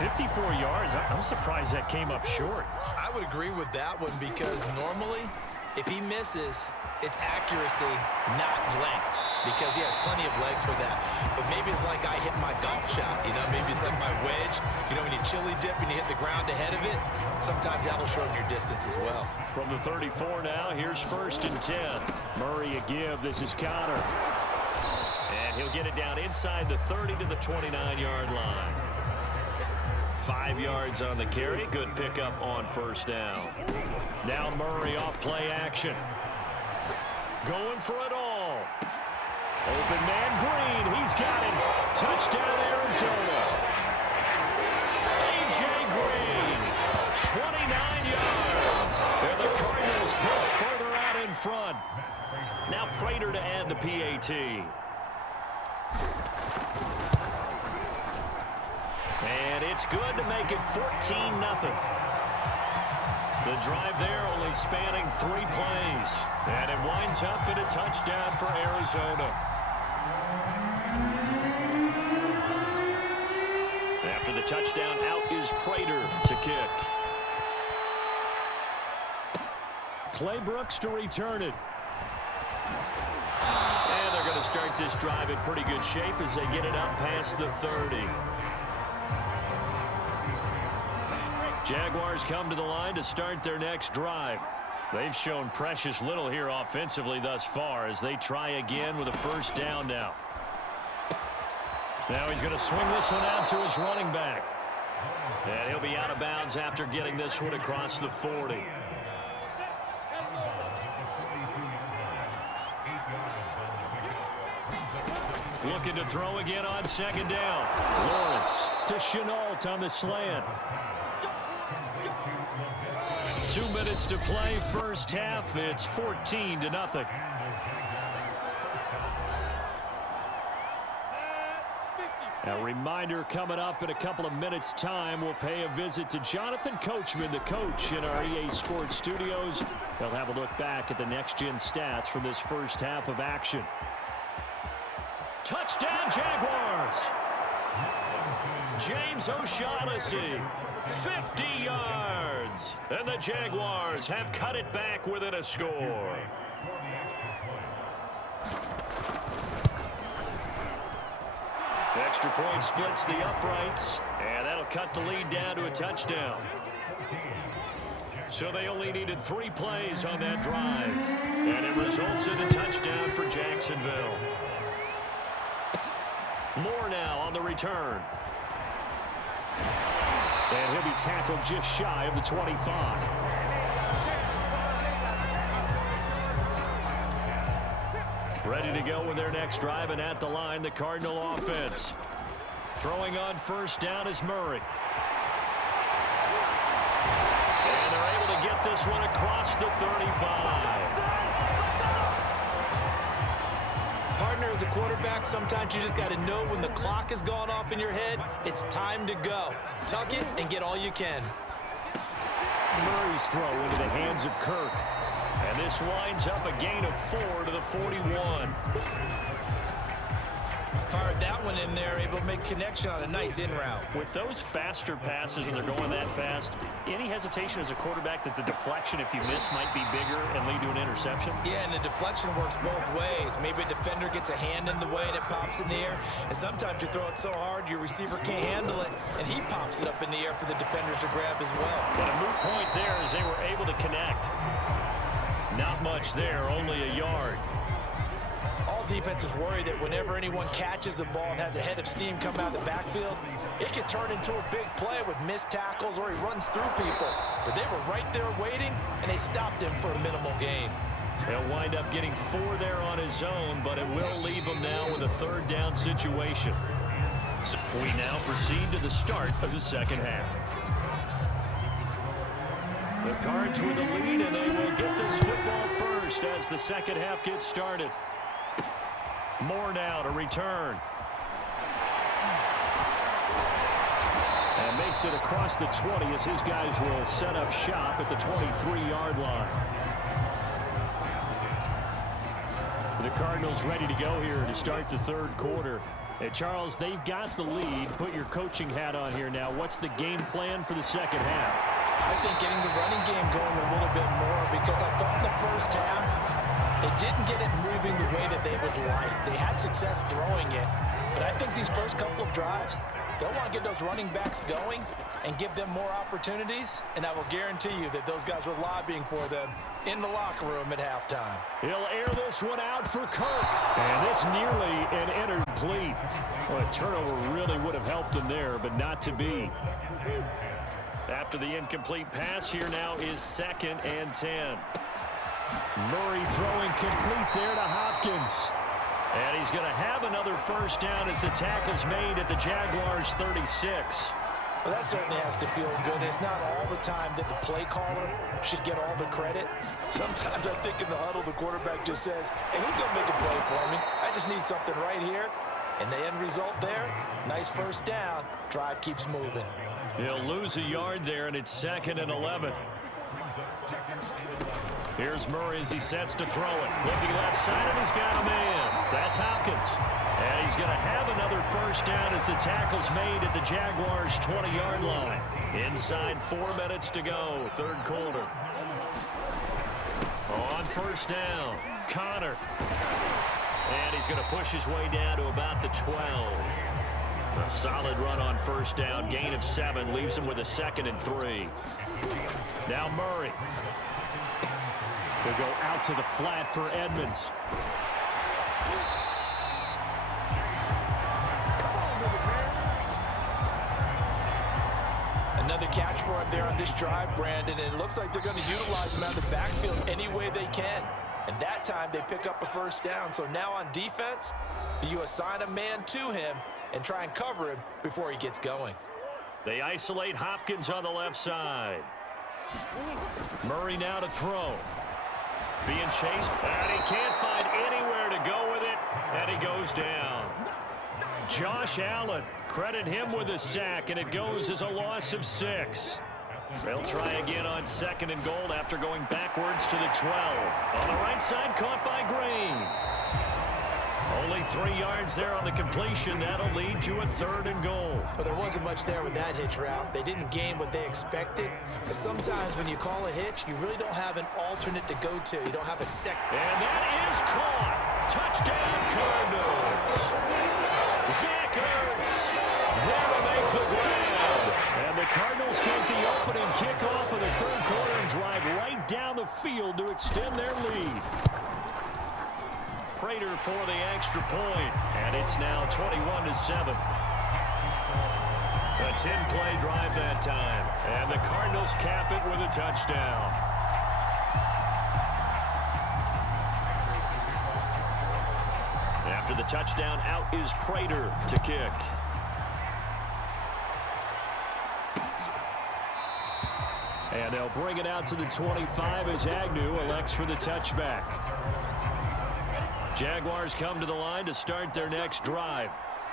54 yards. I'm surprised that came up short. I would agree with that one because normally if he misses, it's accuracy, not length, because he has plenty of leg for that. But maybe it's like I hit my golf shot, you know, maybe it's like my wedge. You know, when you chili dip and you hit the ground ahead of it, sometimes that'll shorten your distance as well. From the 34 now, here's 1st and 10. Murray a give. This is Connor. And he'll get it down inside the 30 to the 29-yard line. 5 yards on the carry. Good pickup on 1st down. Now Murray off play action. Going for it all. Open man Green. He's got it. Touchdown Arizona. A.J. Green. 29 yards. And the Cardinals push further out in front. Now Prater to add the PAT. And it's good to make it 14-0. The drive there only spanning 3 plays. And it winds up in a touchdown for Arizona. After the touchdown, out is Prater to kick. Clay Brooks to return it. And they're going to start this drive in pretty good shape as they get it up past the 30. Jaguars come to the line to start their next drive. They've shown precious little here offensively thus far as they try again with a 1st down now. Now he's going to swing this one out to his running back. And he'll be out of bounds after getting this one across the 40. Looking to throw again on 2nd down. Lawrence to Chenault on the slant. 2 minutes to play, 1st half. It's 14-0. A reminder coming up in a couple of minutes' time. We'll pay a visit to Jonathan Coachman, the coach in our EA Sports studios. They'll have a look back at the next-gen stats from this 1st half of action. Touchdown, Jaguars! James O'Shaughnessy, 50 yards. And the Jaguars have cut it back within a score. Extra point splits the uprights, and that'll cut the lead down to a touchdown. So they only needed 3 plays on that drive, and it results in a touchdown for Jacksonville. Moore now on the return. And he'll be tackled just shy of the 25. Ready to go with their next drive, and at the line, the Cardinal offense. Throwing on 1st down is Murray. And they're able to get this one across the 35. Partner, as a quarterback, sometimes you just got to know when the clock has gone off in your head, it's time to go. Tuck it and get all you can. Murray's throw into the hands of Kirk. And this winds up a gain of 4 to the 41. Fired that one in there, able to make connection on a nice in route. With those faster passes and they're going that fast, any hesitation as a quarterback that the deflection, if you miss, might be bigger and lead to an interception? Yeah, and the deflection works both ways. Maybe a defender gets a hand in the way and it pops in the air. And sometimes you throw it so hard your receiver can't handle it, and he pops it up in the air for the defenders to grab as well. But a moot point there as they were able to connect. Not much there, only a yard. All defenses worry that whenever anyone catches the ball and has a head of steam come out of the backfield, it can turn into a big play with missed tackles or he runs through people. But they were right there waiting, and they stopped him for a minimal gain. He'll wind up getting 4 there on his own, but it will leave him now with a 3rd down situation. So we now proceed to the start of the 2nd half. The Cards with the lead, and they will get this football first as the 2nd half gets started. Moore now to return. And makes it across the 20 as his guys will set up shop at the 23-yard line. The Cardinals ready to go here to start the 3rd quarter. Hey, Charles, they've got the lead. Put your coaching hat on here now. What's the game plan for the second half? I think getting the running game going a little bit more, because I thought in the first half they didn't get it moving the way that they would like. They had success throwing it, but I think these first couple of drives, they'll want to get those running backs going and give them more opportunities, and I will guarantee you that those guys were lobbying for them in the locker room at halftime. He'll air this one out for Kirk. And this nearly an incomplete. Well, a turnover really would have helped him there, but not to be. After the incomplete pass, here now is 2nd and 10. Murray throwing complete there to Hopkins. And he's going to have another first down as the tackle's made at the Jaguars' 36. Well, that certainly has to feel good. It's not all the time that the play caller should get all the credit. Sometimes I think in the huddle, the quarterback just says, hey, who's going to make a play for me? I just need something right here. And the end result there, nice first down. Drive keeps moving. He'll lose a yard there, and it's 2nd and 11. Here's Murray as he sets to throw it. Looking left side, and he's got a man. That's Hopkins. And he's going to have another first down as the tackle's made at the Jaguars' 20-yard line. Inside 4 minutes to go, third quarter. On first down, Connor. And he's going to push his way down to about the 12. A solid run on first down, gain of 7, leaves him with a 2nd and 3. Now Murray. He'll go out to the flat for Edmonds. Another catch for him there on this drive, Brandon, and it looks like they're going to utilize him out of the backfield any way they can. And that time they pick up a first down. So now on defense, do you assign a man to him and try and cover him before he gets going? They isolate Hopkins on the left side. Murray now to throw. Being chased, and he can't find anywhere to go with it, and he goes down. Josh Allen, credit him with a sack, and it goes as a loss of 6. They'll try again on 2nd and goal after going backwards to the 12. On the right side, caught by Green. Only 3 yards there on the completion. That'll lead to a 3rd and goal. Well, there wasn't much there with that hitch route. They didn't gain what they expected. But sometimes when you call a hitch, you really don't have an alternate to go to. You don't have a second. And that is caught. Touchdown, Cardinals. Zach Ertz there to make the grab. And the Cardinals take the opening kickoff of the third quarter and drive right down the field to extend their lead. Prater for the extra point, and it's now 21-7. A 10-play drive that time, and the Cardinals cap it with a touchdown. After the touchdown, out is Prater to kick. And they'll bring it out to the 25 as Agnew elects for the touchback. Jaguars come to the line to start their next drive.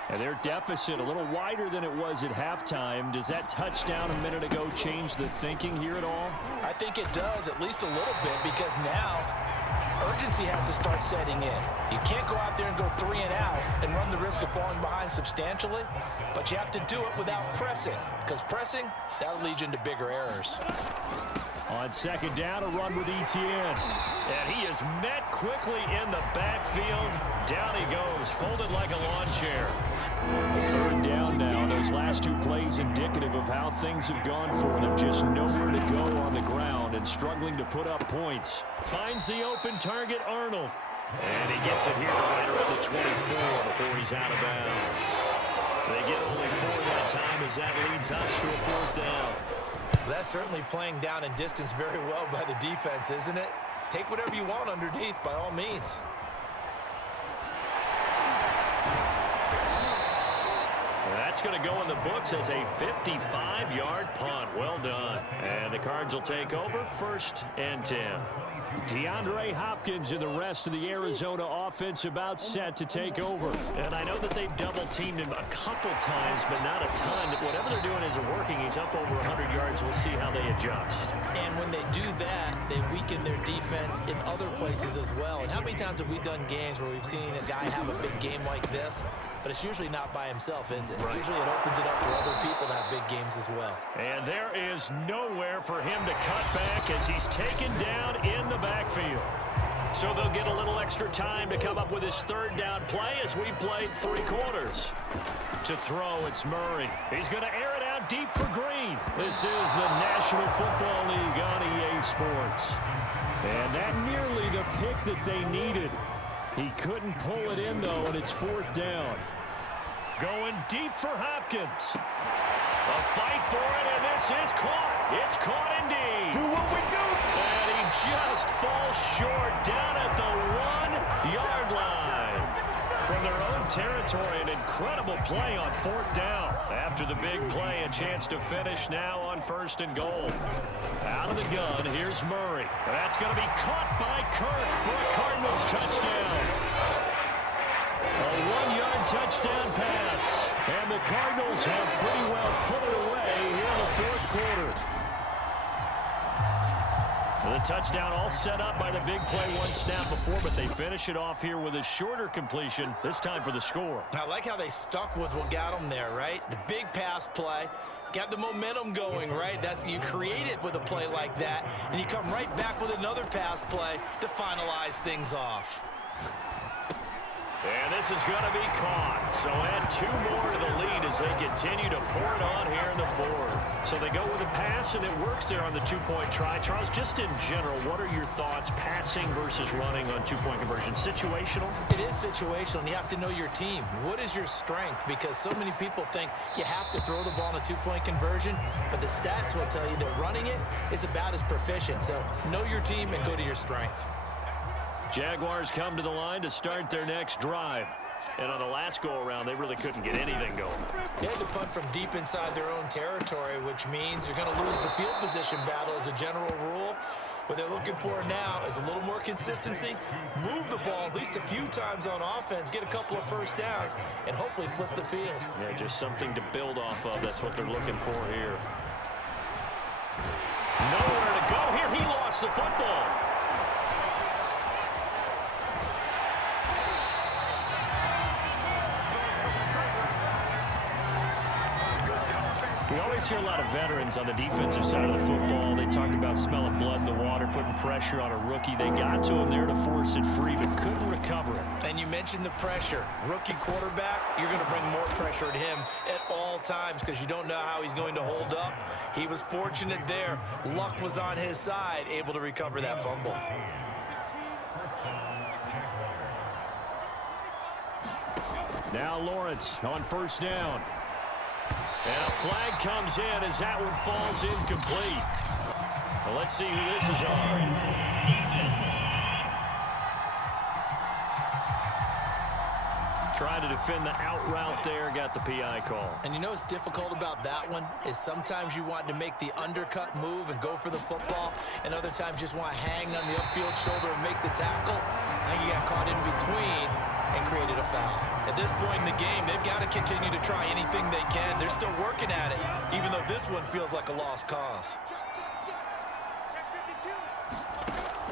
And their deficit a little wider than it was at halftime. Does that touchdown a minute ago change the thinking here at all? I think it does, at least a little bit, because now urgency has to start setting in. You can't go out there and go 3 and out and run the risk of falling behind substantially, but you have to do it without pressing, because pressing, that'll lead you into bigger errors. On 2nd down, a run with Etienne. And he is met quickly in the backfield. Down he goes, folded like a lawn chair. 3rd down now. Those last 2 plays indicative of how things have gone for them. Just nowhere to go on the ground and struggling to put up points. Finds the open target, Arnold. And he gets it here right around the 24 before he's out of bounds. They get only 4 that time as that leads us to a 4th down. That's certainly playing down in distance very well by the defense, isn't it? Take whatever you want underneath, by all means. That's going to go in the books as a 55-yard punt. Well done. And the Cards will take over, 1st and 10. DeAndre Hopkins and the rest of the Arizona offense about set to take over. And I know that they've double-teamed him a couple times, but not a ton. Whatever they're doing isn't working. He's up over 100 yards. We'll see how they adjust. And when they do that, they weaken their defense in other places as well. And how many times have we done games where we've seen a guy have a big game like this? But it's usually not by himself, is it? Right. Usually it opens it up for other people to have big games as well. And there is nowhere for him to cut back as he's taken down in the backfield. So they'll get a little extra time to come up with his 3rd down play as we played 3 quarters. To throw, it's Murray. He's going to air it out deep for Green. This is the National Football League on EA Sports. And that nearly the pick that they needed. He couldn't pull it in, though, and it's 4th down. Going deep for Hopkins. A fight for it, and this is caught. It's caught indeed. Do what we do. And he just falls short down at the 1-yard line. From their own territory, an incredible play on 4th down. After the big play, a chance to finish now on 1st and goal. Out of the gun, here's Murray. That's going to be caught by Kirk for a Cardinals touchdown. A 1-yard touchdown pass. And the Cardinals have pretty well put it away here in the 4th quarter. The touchdown all set up by the big play 1 snap before, but they finish it off here with a shorter completion, this time for the score. I like how they stuck with what got them there, right? The big pass play. Got the momentum going, right? You create it with a play like that, and you come right back with another pass play to finalize things off. And this is going to be caught. So add 2 more to the lead as they continue to pour it on here in the 4th. So they go with a pass, and it works there on the 2-point try. Charles, just in general, what are your thoughts passing versus running on 2-point conversion? Situational? It is situational, and you have to know your team. What is your strength? Because so many people think you have to throw the ball in a 2-point conversion, but the stats will tell you that running it is about as proficient. So know your team and go to your strength. Jaguars come to the line to start their next drive. And on the last go-around, they really couldn't get anything going. They had to punt from deep inside their own territory, which means you're going to lose the field position battle as a general rule. What they're looking for now is a little more consistency, move the ball at least a few times on offense, get a couple of 1st downs, and hopefully flip the field. Yeah, just something to build off of. That's what they're looking for here. Nowhere to go here. He lost the football. We always hear a lot of veterans on the defensive side of the football. They talk about smelling blood in the water, putting pressure on a rookie. They got to him there to force it free, but couldn't recover it. And you mentioned the pressure. Rookie quarterback, you're going to bring more pressure to him at all times because you don't know how he's going to hold up. He was fortunate there. Luck was on his side, able to recover that fumble. Now Lawrence on 1st down. And a flag comes in as that one falls incomplete. Well, let's see who this is on. Trying to defend the out route there, got the PI call. And you know what's difficult about that one is sometimes you want to make the undercut move and go for the football, and other times just want to hang on the upfield shoulder and make the tackle. Now you got caught in between and created a foul. At this point in the game, they've got to continue to try anything they can. They're still working at it, even though this one feels like a lost cause.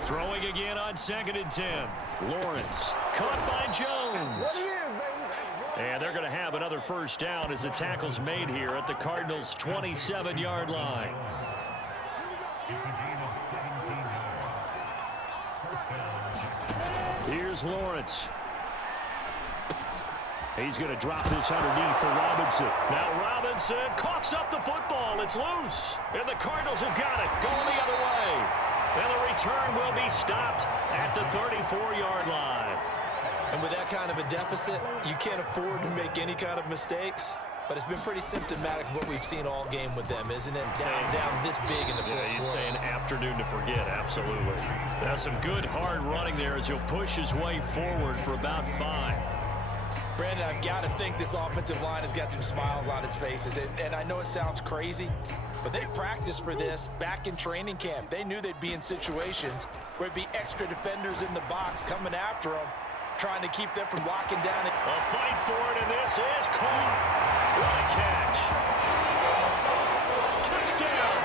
Throwing again on 2nd and 10. Lawrence caught by Jones. That's what it is, baby. And they're going to have another 1st down as the tackle's made here at the Cardinals' 27-yard line. Here's Lawrence. He's going to drop this underneath for Robinson. Now Robinson coughs up the football. It's loose. And the Cardinals have got it. Going the other way. And the return will be stopped at the 34-yard line. And with that kind of a deficit, you can't afford to make any kind of mistakes. But it's been pretty symptomatic of what we've seen all game with them, isn't it? Down this big in the fourth quarter. You'd say an afternoon to forget, absolutely. That's some good hard running there as he'll push his way forward for about 5. Brandon, I've got to think this offensive line has got some smiles on its faces. And I know it sounds crazy, but they practiced for this back in training camp. They knew they'd be in situations where it'd be extra defenders in the box coming after them, trying to keep them from locking down. A fight for it, and this is caught. What a catch. Touchdown,